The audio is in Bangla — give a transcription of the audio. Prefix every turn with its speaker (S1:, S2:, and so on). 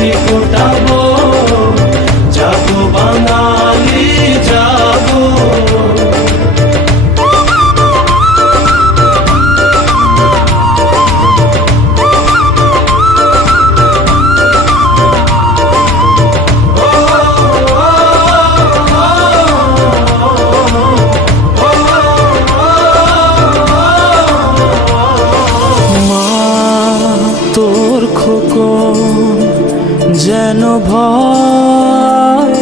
S1: You. যেন ভয়